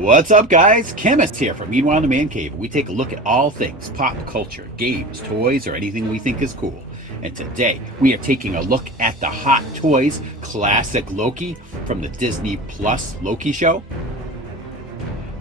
What's up, guys? Chemist here from Meanwhile in the Man Cave. We take a look at all things pop culture, games, toys, or anything we think is cool. And today we are taking a look at the Hot Toys classic Loki from the Disney Plus Loki show.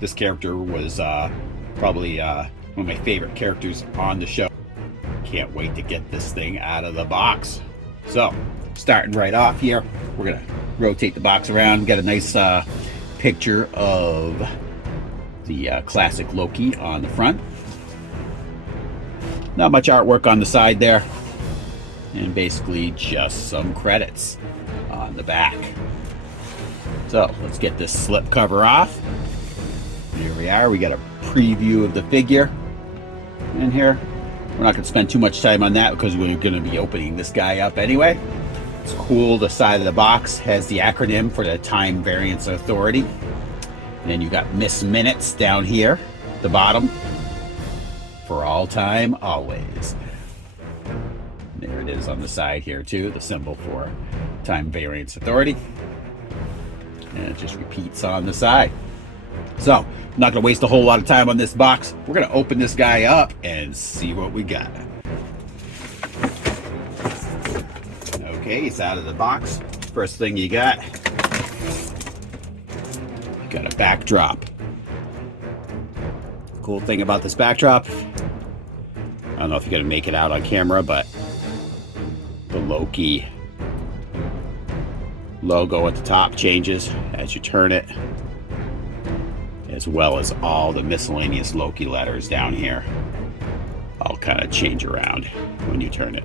This character was probably one of my favorite characters on the show. Can't wait to get this thing out of the box. So, starting right off here, we're gonna rotate the box around. Got a nice picture of the classic Loki on the front. Not much artwork on the side there, and basically just some credits on the back. So let's get this slip cover off. Here we are. We got a preview of the figure in here. We're not going to spend too much time on that because we're going to be opening this guy up anyway. It's cool. The side of the box has the acronym for the Time Variance Authority. And then you got Miss Minutes down here at the bottom. For all time, always. There it is on the side here too, the symbol for Time Variance Authority. And it just repeats on the side. So, I'm not going to waste a whole lot of time on this box. We're going to open this guy up and see what we got. Okay, it's out of the box. First thing you got a backdrop. Cool thing about this backdrop, I don't know if you're going to make it out on camera, but the Loki logo at the top changes as you turn it, as well as all the miscellaneous Loki letters down here all kind of change around when you turn it.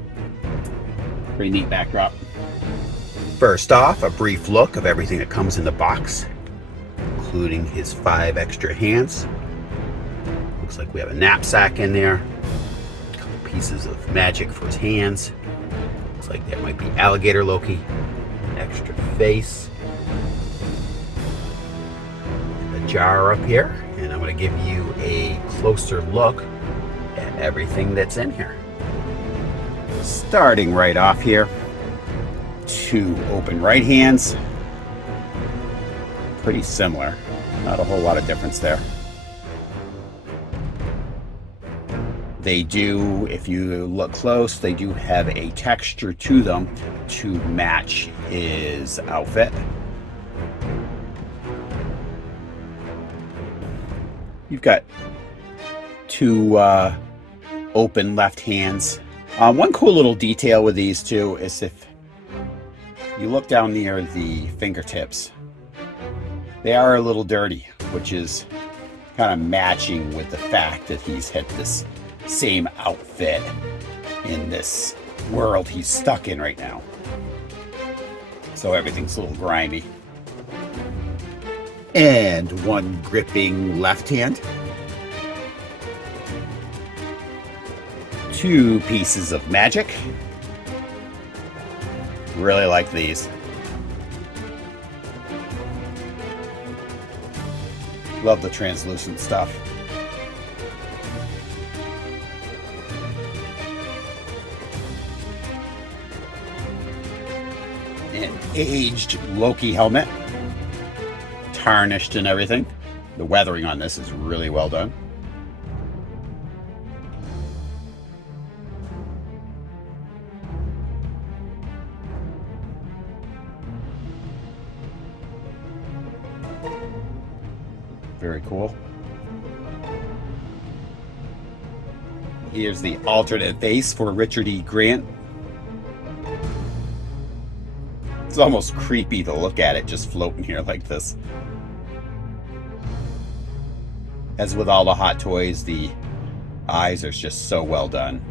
Pretty neat backdrop. First off, a brief look of everything that comes in the box, including his 5 extra hands. Looks like we have a knapsack in there, a couple pieces of magic for his hands. Looks like that might be alligator Loki, an extra face, and a jar up here. And I'm going to give you a closer look at everything that's in here. Starting right off here, 2 open right hands. Pretty similar, not a whole lot of difference there. They do, if you look close, they do have a texture to them to match his outfit. You've got 2 open left hands. One cool little detail with these two is if you look down near the fingertips, they are a little dirty, which is kind of matching with the fact that he's had this same outfit in this world he's stuck in right now. So everything's a little grimy. And 1 gripping left hand. 2 pieces of magic. Really like these. Love the translucent stuff. An aged Loki helmet. Tarnished and everything. The weathering on this is really well done. Very cool. Here's the alternate face for Richard E. Grant. It's almost creepy to look at it just floating here like this. As with all the Hot Toys, the eyes are just so well done.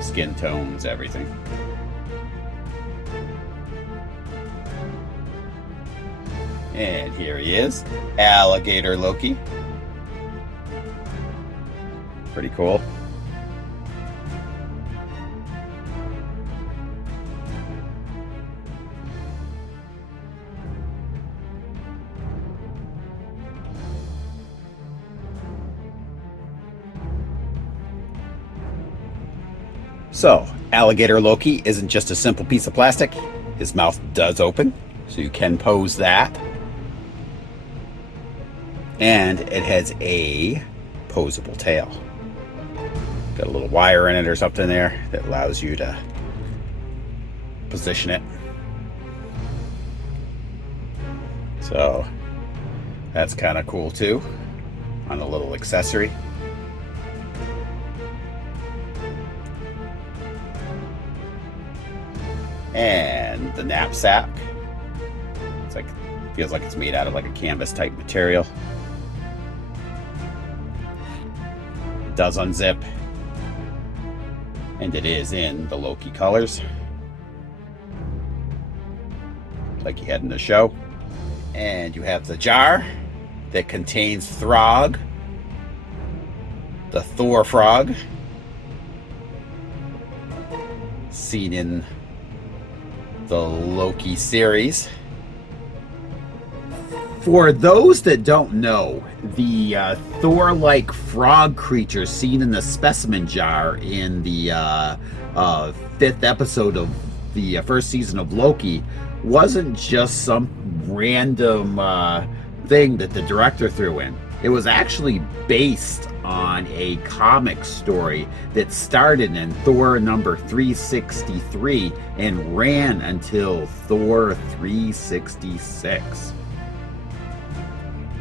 Skin tones, everything. And here he is, Alligator Loki. Pretty cool. So, Alligator Loki isn't just a simple piece of plastic. His mouth does open, so you can pose that. And it has a posable tail. Got a little wire in it or something there that allows you to position it. So that's kind of cool too, on a little accessory. And the knapsack, it's like, feels like it's made out of like a canvas type material. It does unzip, and it is in the Loki colors, like you had in the show. And you have the jar that contains Frog, the Thor Frog, seen in the Loki series. For those that don't know, the Thor-like frog creature seen in the specimen jar in the 5th episode of the first season of Loki wasn't just some random thing that the director threw in. It was actually based on a comic story that started in Thor number 363 and ran until Thor 366.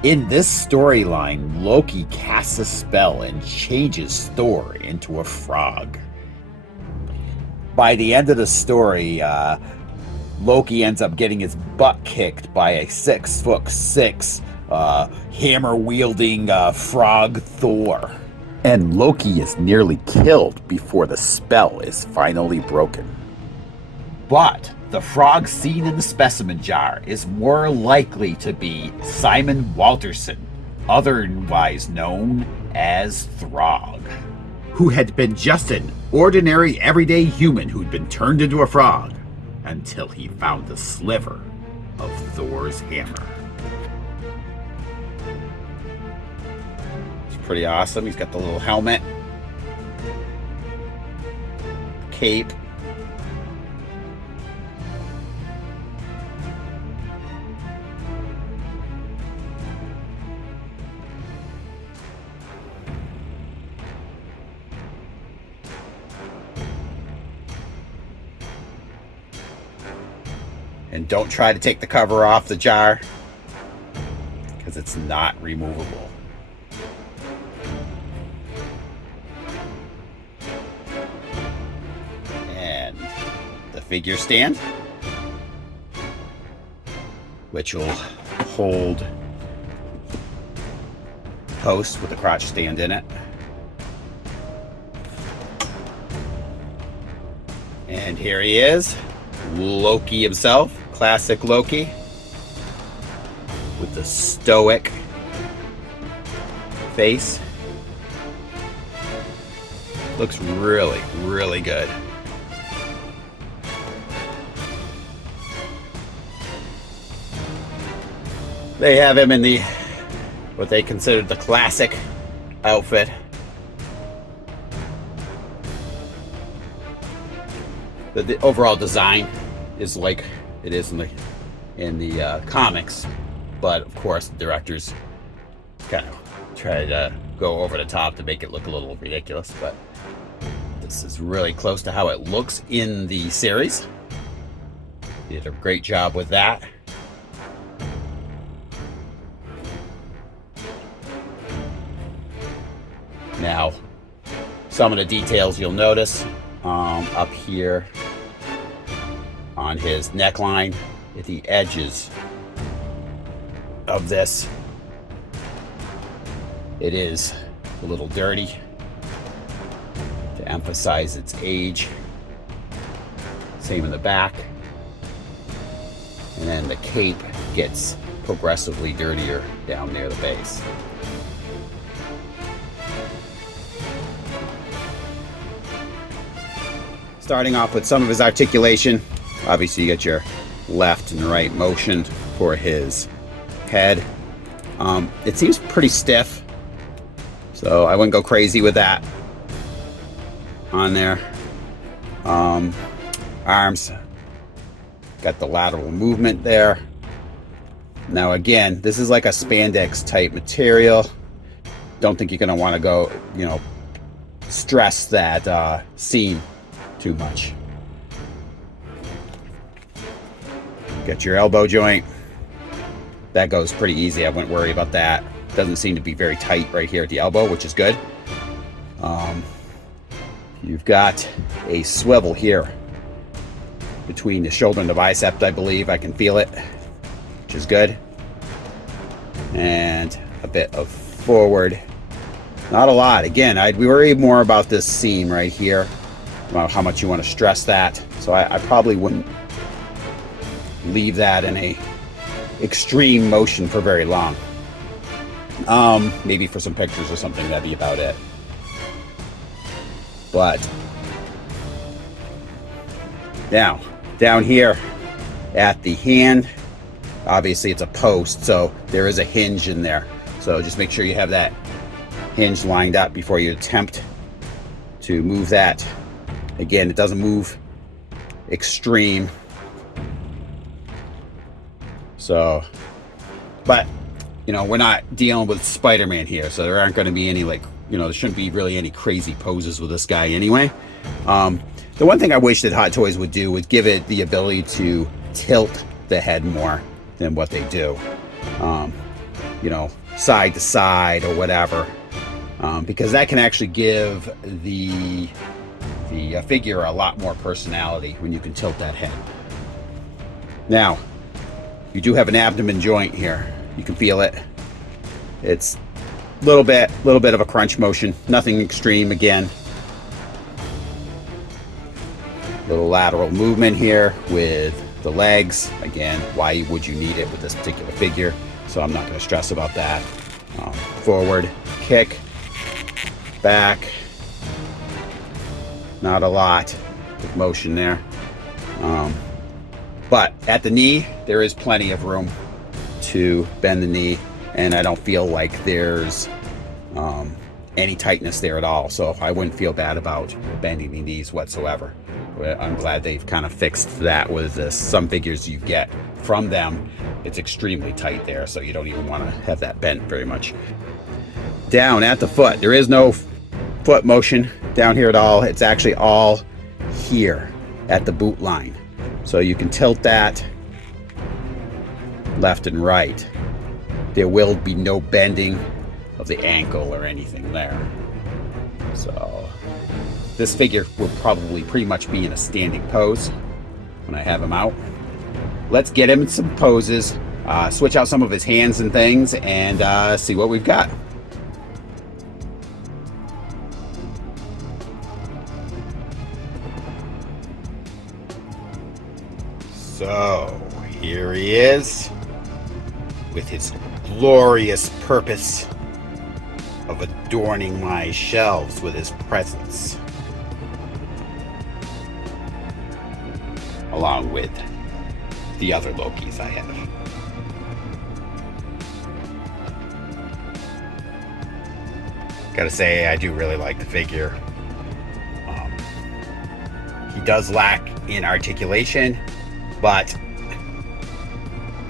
In this storyline, Loki casts a spell and changes Thor into a frog. By the end of the story, Loki ends up getting his butt kicked by a 6'6" hammer-wielding frog Thor. And Loki is nearly killed before the spell is finally broken. But the frog seen in the specimen jar is more likely to be Simon Walterson, otherwise known as Throg, who had been just an ordinary everyday human who'd been turned into a frog until he found the sliver of Thor's hammer. It's pretty awesome. He's got the little helmet, cape, and don't try to take the cover off the jar because it's not removable. And the figure stand, which will hold post with a crotch stand in it. And here he is, Loki himself, classic Loki, with the stoic face. Looks really, really good. They have him in the, what they considered the classic outfit. The overall design is like it is in the comics, but of course the directors kind of try to go over the top to make it look a little ridiculous, but this is really close to how it looks in the series. They did a great job with that. Now, some of the details you'll notice up here on his neckline, at the edges of this, it is a little dirty to emphasize its age. Same in the back. And then the cape gets progressively dirtier down near the base. Starting off with some of his articulation. Obviously you got your left and right motion for his head. It seems pretty stiff, so I wouldn't go crazy with that on there. Arms, got the lateral movement there. Now again, this is like a spandex type material. Don't think you're going to want to go, stress that seam too much. Get your elbow joint. That goes pretty easy. I wouldn't worry about that. Doesn't seem to be very tight right here at the elbow, which is good. You've got a swivel here between the shoulder and the bicep, I believe. I can feel it, which is good. And a bit of forward. Not a lot. Again, I'd worry more about this seam right here, about how much you want to stress that. So I probably wouldn't leave that in a extreme motion for very long. Maybe for some pictures or something, that'd be about it. But now, down here at the hand, obviously it's a post, so there is a hinge in there. So just make sure you have that hinge lined up before you attempt to move that. Again, it doesn't move extreme. So, but, we're not dealing with Spider-Man here, so there aren't going to be any, there shouldn't be really any crazy poses with this guy anyway. The one thing I wish that Hot Toys would do would give it the ability to tilt the head more than what they do. Side to side or whatever. Because that can actually give the figure a lot more personality when you can tilt that head. Now, you do have an abdomen joint here. You can feel it. It's a little bit of a crunch motion. Nothing extreme again. Little lateral movement here with the legs. Again, why would you need it with this particular figure? So I'm not going to stress about that. Forward, kick, back. Not a lot of motion there. But at the knee, there is plenty of room to bend the knee, and I don't feel like there's any tightness there at all. So I wouldn't feel bad about bending the knees whatsoever. I'm glad they've kind of fixed that with this. Some figures you get from them, it's extremely tight there, so you don't even want to have that bent very much. Down at the foot, there is no foot motion down here at all. It's actually all here at the boot line. So you can tilt that left and right. There will be no bending of the ankle or anything there. So this figure will probably pretty much be in a standing pose when I have him out. Let's get him in some poses, switch out some of his hands and things, and see what we've got. So here he is with his glorious purpose of adorning my shelves with his presence, along with the other Lokis I have. Gotta say, I do really like the figure. He does lack in articulation, but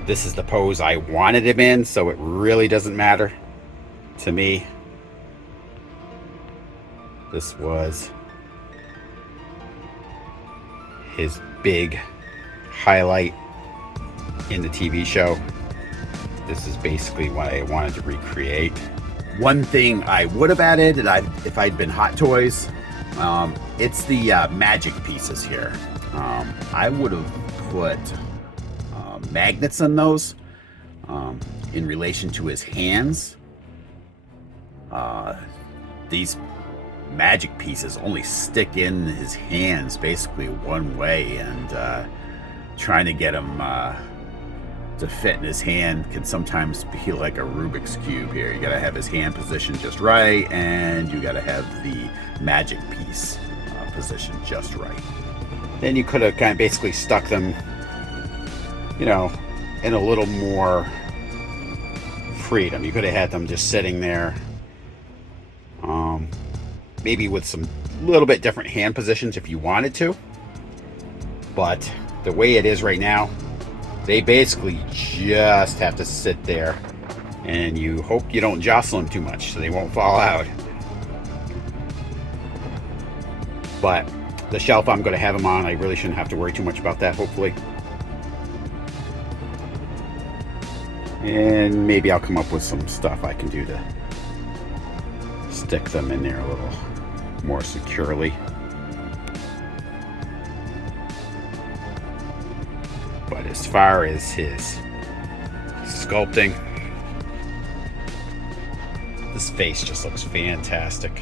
this is the pose I wanted him in, so it really doesn't matter to me. This was his big highlight in the TV show. This is basically what I wanted to recreate. One thing I would have added if I'd been Hot Toys, it's the magic pieces here. I would have put magnets on those in relation to his hands. These magic pieces only stick in his hands basically one way, and trying to get them to fit in his hand can sometimes be like a Rubik's Cube here. You gotta have his hand positioned just right, and you gotta have the magic piece positioned just right. Then you could have kind of basically stuck them, in a little more freedom. You could have had them just sitting there, maybe with some little bit different hand positions if you wanted to. But the way it is right now, They basically just have to sit there, and you hope you don't jostle them too much so they won't fall out. But the shelf I'm going to have them on, I really shouldn't have to worry too much about that, hopefully. And maybe I'll come up with some stuff I can do to stick them in there a little more securely. But as far as his sculpting, this face just looks fantastic.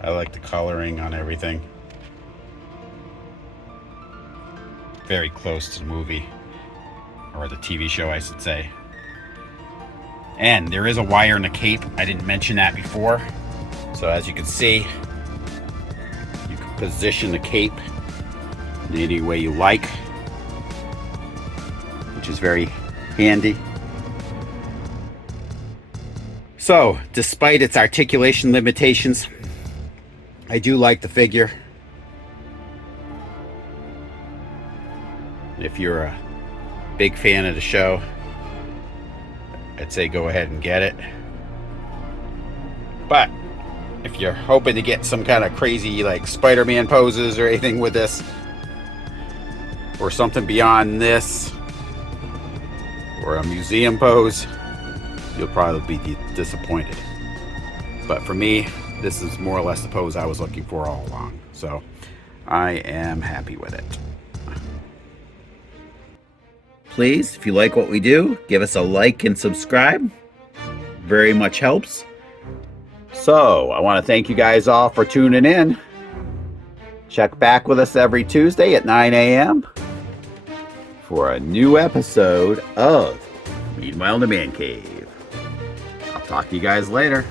I like the coloring on everything. Very close to the movie, or the TV show, I should say. And there is a wire in the cape. I didn't mention that before. So as you can see, you can position the cape in any way you like, which is very handy. So, despite its articulation limitations, I do like the figure. If you're a big fan of the show, I'd say go ahead and get it. But if you're hoping to get some kind of crazy like Spider-Man poses or anything with this, or something beyond this, or a museum pose, you'll probably be disappointed. But for me, this is more or less the pose I was looking for all along. So I am happy with it. Please, if you like what we do, give us a like and subscribe. Very much helps. So I want to thank you guys all for tuning in. Check back with us every Tuesday at 9 a.m. for a new episode of Meanwhile in the Man Cave. I'll talk to you guys later.